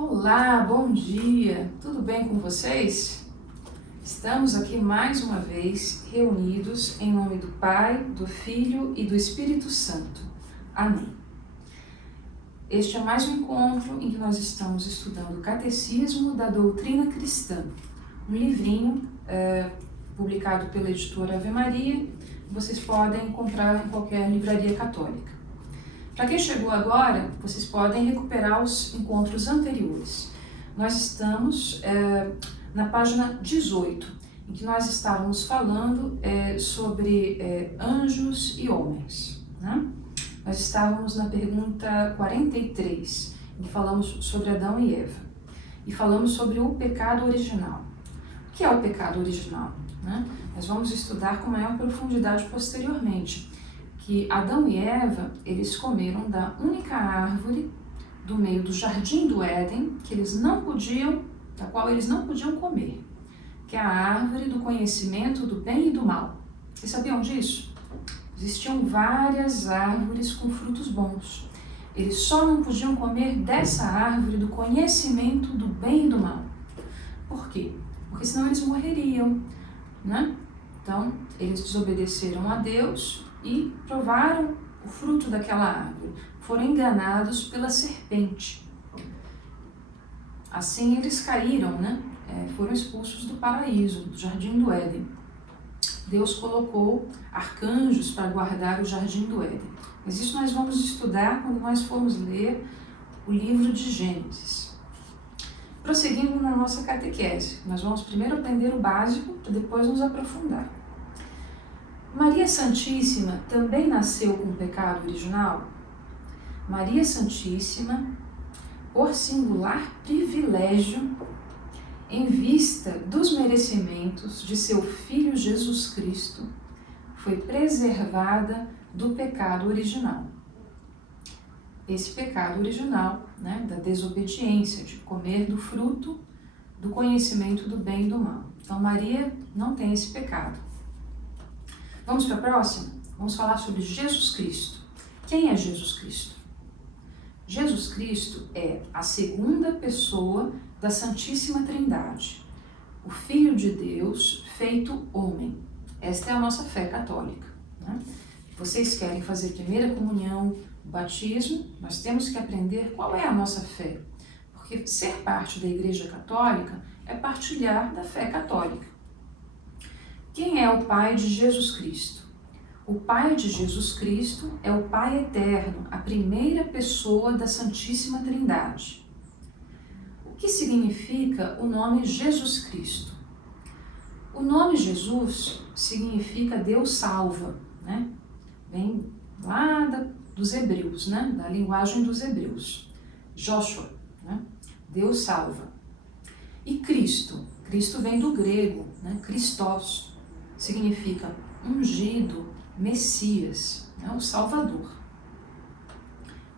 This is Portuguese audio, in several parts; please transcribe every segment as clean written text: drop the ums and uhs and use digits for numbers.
Olá, bom dia! Tudo bem com vocês? Estamos aqui mais uma vez reunidos em nome do Pai, do Filho e do Espírito Santo. Amém. Este é mais um encontro em que nós estamos estudando o Catecismo da Doutrina Cristã, um livrinho publicado pela editora Ave Maria. Vocês podem comprar em qualquer livraria católica. Para quem chegou agora, vocês podem recuperar os encontros anteriores. Nós estamos na página 18, em que nós estávamos falando sobre anjos e homens, né? Nós estávamos na pergunta 43, em que falamos sobre Adão e Eva. E falamos sobre o pecado original. O que é o pecado original, né? Nós vamos estudar com maior profundidade posteriormente. Que Adão e Eva, eles comeram da única árvore do meio do jardim do Éden, da qual eles não podiam comer, que é a árvore do conhecimento do bem e do mal. Vocês sabiam disso? Existiam várias árvores com frutos bons. Eles só não podiam comer dessa árvore do conhecimento do bem e do mal. Por quê? Porque senão eles morreriam, né? Então, eles desobedeceram a Deus e provaram o fruto daquela árvore. Foram enganados pela serpente. Assim eles caíram, né? Foram expulsos do paraíso, do jardim do Éden. Deus colocou arcanjos para guardar o jardim do Éden. Mas isso nós vamos estudar quando nós formos ler o livro de Gênesis. Prosseguindo na nossa catequese, nós vamos primeiro aprender o básico para depois nos aprofundar. Maria Santíssima também nasceu com o pecado original? Maria Santíssima, por singular privilégio, em vista dos merecimentos de seu Filho Jesus Cristo, foi preservada do pecado original. Esse pecado original, né, da desobediência, de comer do fruto do conhecimento do bem e do mal. Então, Maria não tem esse pecado. Vamos para a próxima? Vamos falar sobre Jesus Cristo. Quem é Jesus Cristo? Jesus Cristo é a segunda pessoa da Santíssima Trindade, o Filho de Deus feito homem. Esta é a nossa fé católica, né? Vocês querem fazer primeira comunhão, batismo, nós temos que aprender qual é a nossa fé, porque ser parte da Igreja Católica é partilhar da fé católica. Quem é o Pai de Jesus Cristo? O Pai de Jesus Cristo é o Pai Eterno, a primeira pessoa da Santíssima Trindade. O que significa o nome Jesus Cristo? O nome Jesus significa Deus salva, né? Vem lá dos hebreus, né? Da linguagem dos hebreus. Joshua, né? Deus salva. E Cristo? Cristo vem do grego, né? Christos. Significa ungido, Messias, né? O Salvador.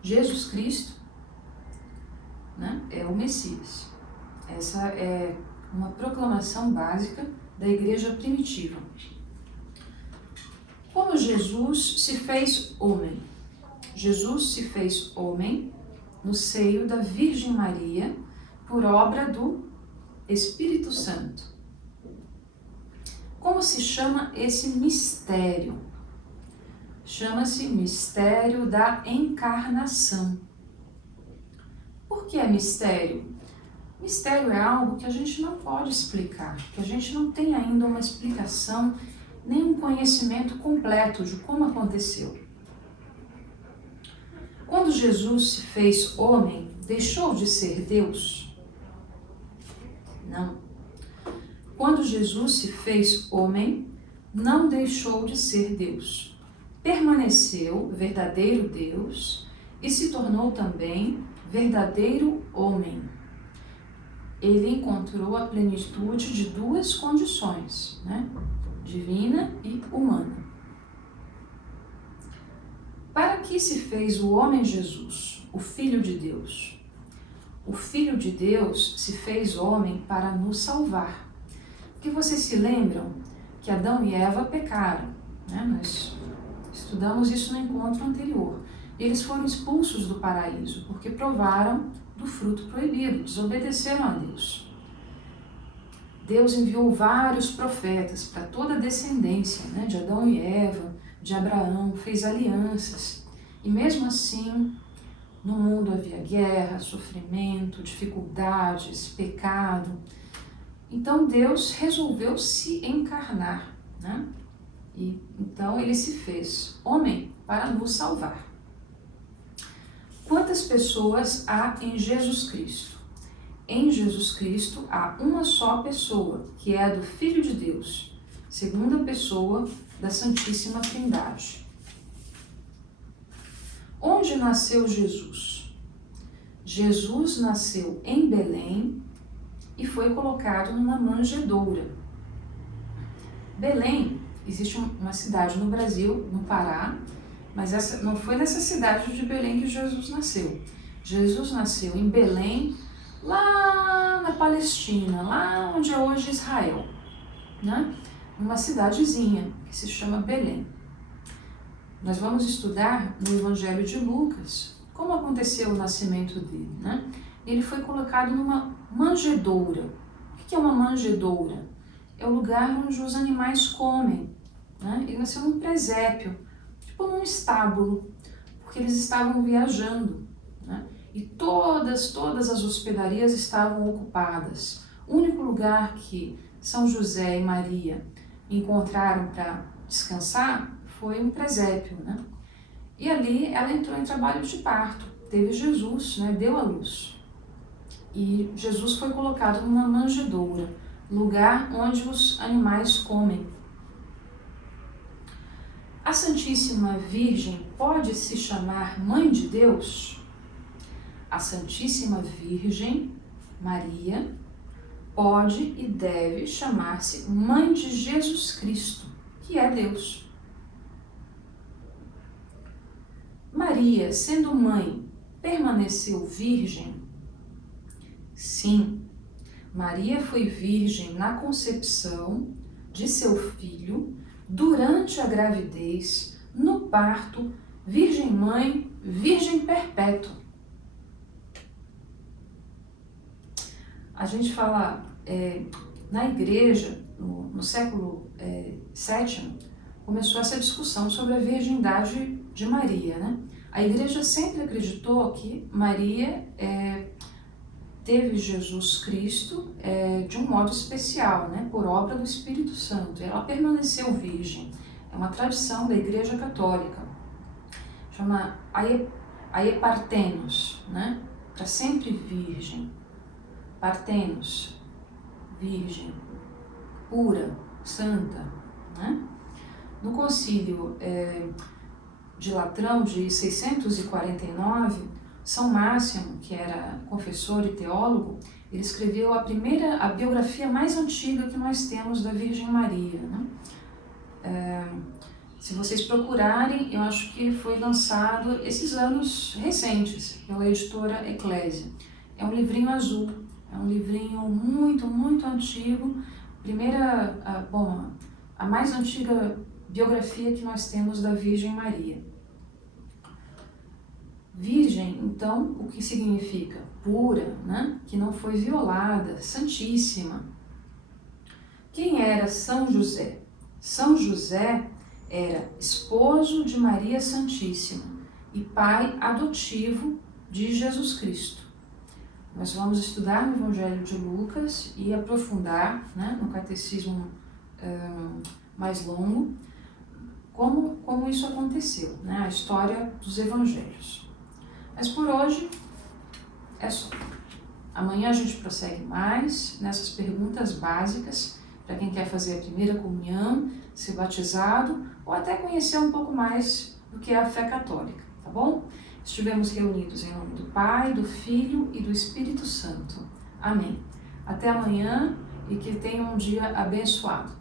Jesus Cristo, né? É o Messias. Essa é uma proclamação básica da igreja primitiva. Como Jesus se fez homem? Jesus se fez homem no seio da Virgem Maria por obra do Espírito Santo. Como se chama esse mistério? Chama-se mistério da encarnação. Por que é mistério? Mistério é algo que a gente não pode explicar, que a gente não tem ainda uma explicação, nem um conhecimento completo de como aconteceu. Quando Jesus se fez homem, deixou de ser Deus? Não. Quando Jesus se fez homem, não deixou de ser Deus. Permaneceu verdadeiro Deus e se tornou também verdadeiro homem. Ele encontrou a plenitude de duas condições, né? Divina e humana. Para que se fez o homem Jesus, o Filho de Deus? O Filho de Deus se fez homem para nos salvar. Porque vocês se lembram que Adão e Eva pecaram, né? Nós estudamos isso no encontro anterior. Eles foram expulsos do paraíso porque provaram do fruto proibido, desobedeceram a Deus. Deus enviou vários profetas para toda a descendência, né, de Adão e Eva, de Abraão, fez alianças. E mesmo assim, no mundo havia guerra, sofrimento, dificuldades, pecado. Então Deus resolveu se encarnar, né? E então ele se fez homem para nos salvar. Quantas pessoas há em Jesus Cristo? Em Jesus Cristo há uma só pessoa, que é a do Filho de Deus, segunda pessoa da Santíssima Trindade. Onde nasceu Jesus? Jesus nasceu em Belém e foi colocado numa manjedoura. Belém, existe uma cidade no Brasil, no Pará, mas não foi nessa cidade de Belém que Jesus nasceu. Jesus nasceu em Belém, lá na Palestina, lá onde é hoje Israel, né? Uma cidadezinha que se chama Belém. Nós vamos estudar no Evangelho de Lucas como aconteceu o nascimento dele, né? Ele foi colocado numa manjedoura. O que é uma manjedoura? É o lugar onde os animais comem, né? Ele nasceu num presépio, tipo num estábulo, porque eles estavam viajando, né? E todas as hospedarias estavam ocupadas. O único lugar que São José e Maria encontraram para descansar foi um presépio, né? E ali ela entrou em trabalho de parto, teve Jesus, né? Deu à luz. E Jesus foi colocado numa manjedoura, lugar onde os animais comem. A Santíssima Virgem pode se chamar Mãe de Deus? A Santíssima Virgem, Maria, pode e deve chamar-se Mãe de Jesus Cristo, que é Deus. Maria, sendo mãe, permaneceu virgem? Sim, Maria foi virgem na concepção de seu filho, durante a gravidez, no parto, virgem mãe, virgem perpétua. A gente fala, na igreja, no século VII, começou essa discussão sobre a virgindade de Maria, né? A igreja sempre acreditou que Maria teve Jesus Cristo de um modo especial, né? Por obra do Espírito Santo. Ela permaneceu virgem. É uma tradição da Igreja Católica. Chama Aepartenos, né? Para sempre virgem. Partenos, virgem, pura, santa, né? No concílio de Latrão, de 649, São Máximo, que era confessor e teólogo, ele escreveu a biografia mais antiga que nós temos da Virgem Maria, né? Se vocês procurarem, eu acho que foi lançado esses anos recentes, pela editora Eclésia. É um livrinho azul, é um livrinho muito, muito antigo, a mais antiga biografia que nós temos da Virgem Maria. Virgem, então, o que significa? Pura, né? Que não foi violada, santíssima. Quem era São José? São José era esposo de Maria Santíssima e pai adotivo de Jesus Cristo. Nós vamos estudar no Evangelho de Lucas e aprofundar, né, no catecismo mais longo como isso aconteceu, né, a história dos evangelhos. Mas por hoje é só. Amanhã a gente prossegue mais nessas perguntas básicas para quem quer fazer a primeira comunhão, ser batizado ou até conhecer um pouco mais do que é a fé católica, tá bom? Estivemos reunidos em nome do Pai, do Filho e do Espírito Santo. Amém. Até amanhã e que tenham um dia abençoado.